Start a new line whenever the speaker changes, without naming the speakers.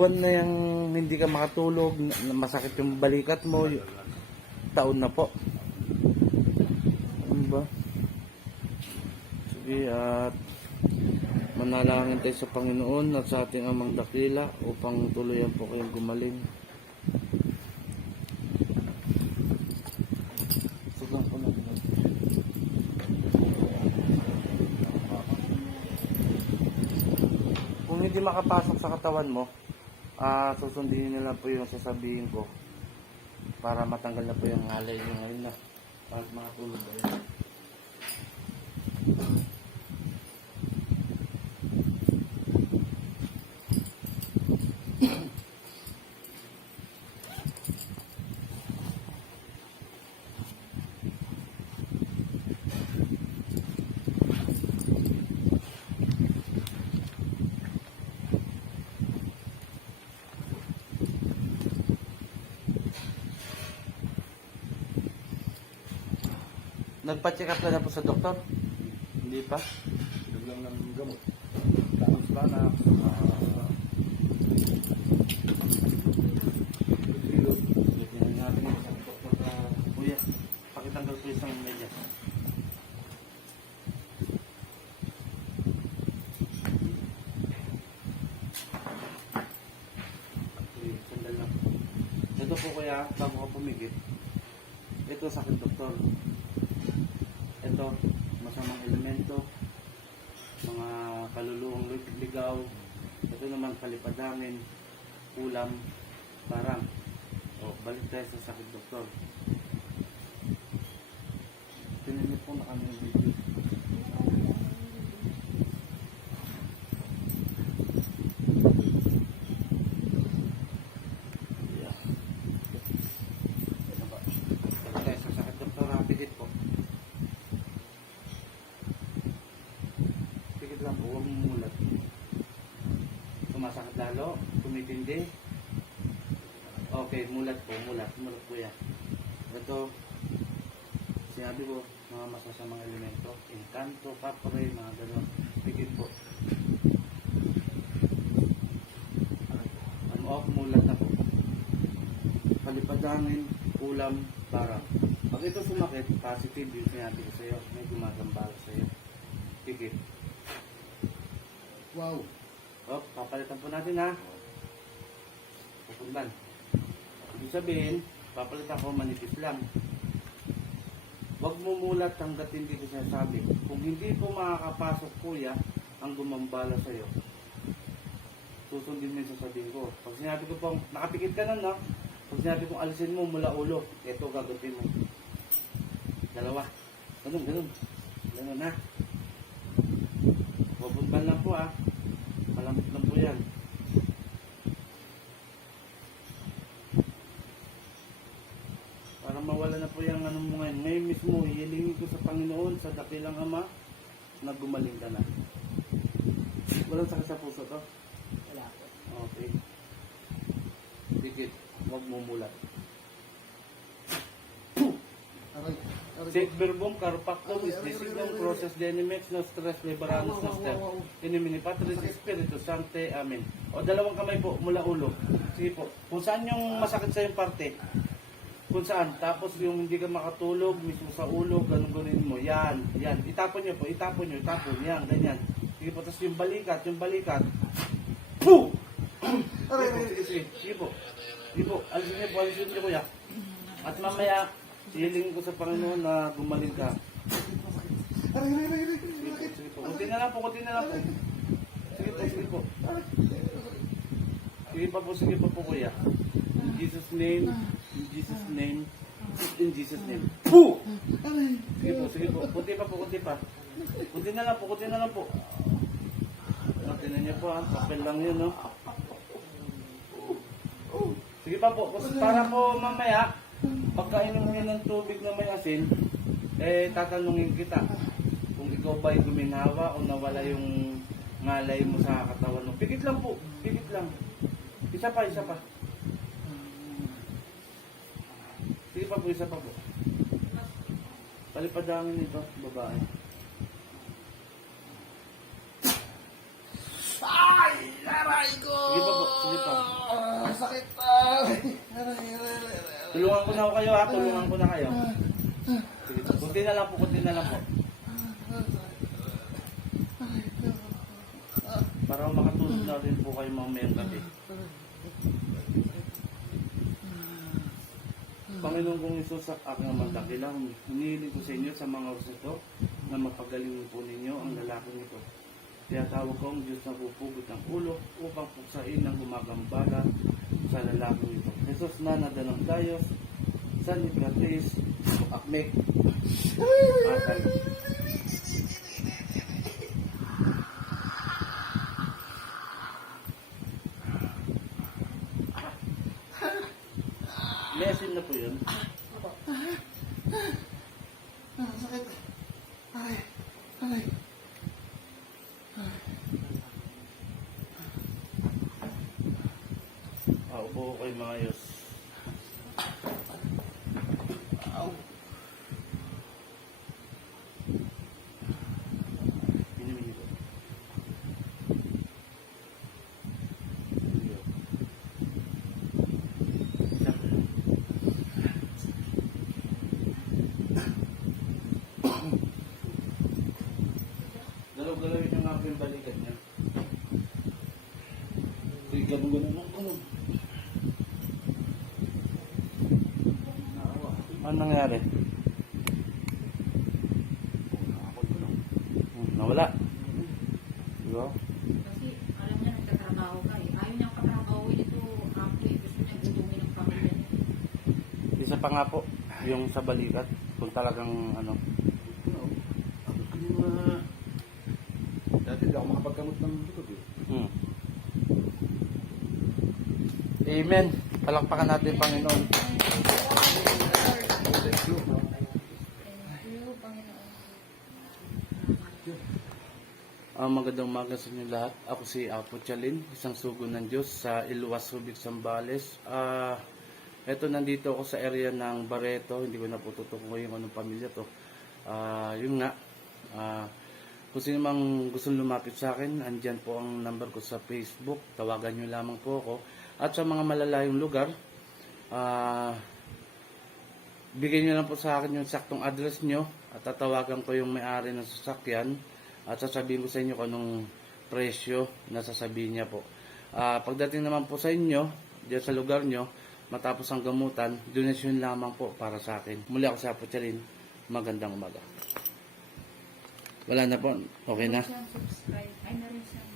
buwan na yung hindi ka makatulog, masakit yung balikat mo, taon na po. Ano ba? Sige, at manalangin tayo sa Panginoon at sa ating amang dakila upang tuluyan po kayong gumaling. Sugang po natin. Hindi makapasok sa katawan mo, ah susundin nila po yung sasabihin ko para matanggal na po yung halay nyo ngayon na para makatulog kayo. Nagpa-check up ka na po sa doktor? Hindi pa?
Biglang ng gamot. Tapos na ah,
na lang. Ito po kuya, bago ka pumigit. Ito sa akin doktor. Ito, masamang elemento, mga kaluluwang lig- ligaw. Ito naman palipadangin, ulam, barang. O, balik tayo sa sakit doktor. Tinanong po na kami video. Yeah. Ano ba? Balik tayo sa sakit doktor. ah, Pikit po. Pikit lang po, huwag mong mulat. Sumasakit lalo, tumitindi. Okay, mulat po, mulat. Mulat po yan. Ito, sinabi ko, mga masasamang elemento. Encanto, kapre, mga gano'n. Pigit po. Ano off, mulat na po. Palipadangin, ulam, barang. Pag ito sumakit, positive yung sinabi ko sa'yo. May gumagambala sa'yo. Pigit.
Wow.
Oh, papalitan po natin ha. Pupuntan. Ibig sabihin, papalitan ko manipis lang. Huwag mo mulat hanggat hindi ko sinasabi. Kung hindi po makakapasok kuya, ang gumambala sa'yo, susundin mo yung sasabihin ko. Pag sinabi ko pong, nakapikit ka nun, no? Pag sinabi kong alisin mo mula ulo, ito gagawin mo. Dalawa. Ganun, ganun. Ganun na. Pupuntan lang po ah. Malambot lang po yan. Para mawala na po yung ano mo ngayon. Ngayon hilingin ko sa Panginoon, sa dakilang Ama, na gumaling ka na. Walang sakit sa puso to?
Wala po.
Okay. Dikit. Huwag mo mulat.
Aray. Aray.
Sic verbum carpactum is disigum process denimex no stress liberanus no step. Inimini Patris Espiritu Sancte. Amen. O dalawang kamay po mula ulo. Sige po. Kung saan yung masakit sa yung parte. Kung saan. Tapos yung hindi ka makatulog mismo sa ulo, ganun ganun mo. Yan. Yan. Itapon nyo po. Itapon nyo. Itapon. Yan. Ganyan. Sige po. Tapos yung balikat. Yung balikat. Puh!
Aray. Aray.
Sige, sige. Po. Sige po. Alisin niyo po. Alisin niyo kuya. At mamaya, Hiling ko sa Panginoon na gumaling ka.
Aray. Aray. Aray. Aray.
Sige po. Kunti na lang po, kunti na lang po. Sige po, sige po. Sige pa po, sige pa po kuya. Jesus name, in Jesus name, in Jesus name.
Aray.
Sige po, sige po. Kunti pa po, kunti pa. Kunti na lang po, kunti na lang po. Ah, Tingnan niyo po ha, papel lang yun no. Sige pa po, kasi para po mamaya, pagkainom mo ng tubig na may asin, eh tatanungin kita kung ikaw ba'y guminawa o nawala yung ngalay mo sa katawan mo. Pigit lang po, pigit lang. Isa pa, isa pa. Pa po, isa pa po. Palipadangin nito, babae.
Ay! Aray ko!
Sige pa po, sige pa.
Ah, sakit! Ay! Aray, aray, aray, aray.
Tulungan ko na ako kayo ha, tulungan ko na kayo. Sige po, kunti na lang po, kunti na lang po. Para makatulog na rin po kayo mga mayang gabi. Panginoon kong Isus sa aking amang dakilang, ko sa inyo sa mga oras ito na mapagaling po ninyo ang lalaking ito. Kaya tawag ko ang Diyos na pupugot ng ulo upang puksain ang gumagambala sa lalaking ito. Jesus na nadanang dayos, sa Nibratis, Akmek, Patay. Asin na po yun.
Ah, sakit! Ay! Ay!
Ah, upo ko kayo mga yos.
Au!
Inumin niyo po. Isa po yun. Galaw-galawin niyo nga po yung balikat niya. Uy, ganun-ganun mo. Ganun.
Naawa.
Ano nangyari? Hmm, nawala. Diba?
Kasi alam niya nagtatrabaho ka eh. Ayaw niyang katrabaho ito ako eh. Gusto niya gudungin ang pamilya niya.
Isa pa nga po, yung sa balikat, kung talagang ano,
Ano? Abot ko yung mga... Dati hindi ako makapagkamot ng likod eh.
hmm. Amen. Palakpakan natin, Panginoon.
Thank you.
Ang magandang umaga sa inyo lahat. Ako si Apo Chalin, isang sugo ng Diyos sa Iluwas, Subic, Zambales. Ah, eto nandito ako sa area ng Barreto. Hindi ko na po tutukoy yung anong pamilya to. Ah, yun nga. Ah, kung sino mang gusto lumapit sa akin, andyan po ang number ko sa Facebook. Tawagan nyo lamang po ako. At sa mga malalayong lugar, ah, bigyan nyo lang po sa akin yung saktong address nyo at tatawagan ko yung may-ari ng sasakyan at sasabihin ko sa inyo kung anong presyo na sasabihin niya po. Ah, pagdating naman po sa inyo, diyan sa lugar nyo, matapos ang gamutan, donation lamang po para sa akin. Muli ako sa Putsalin. Magandang umaga. Wala na po. Okay na.
Subscribe.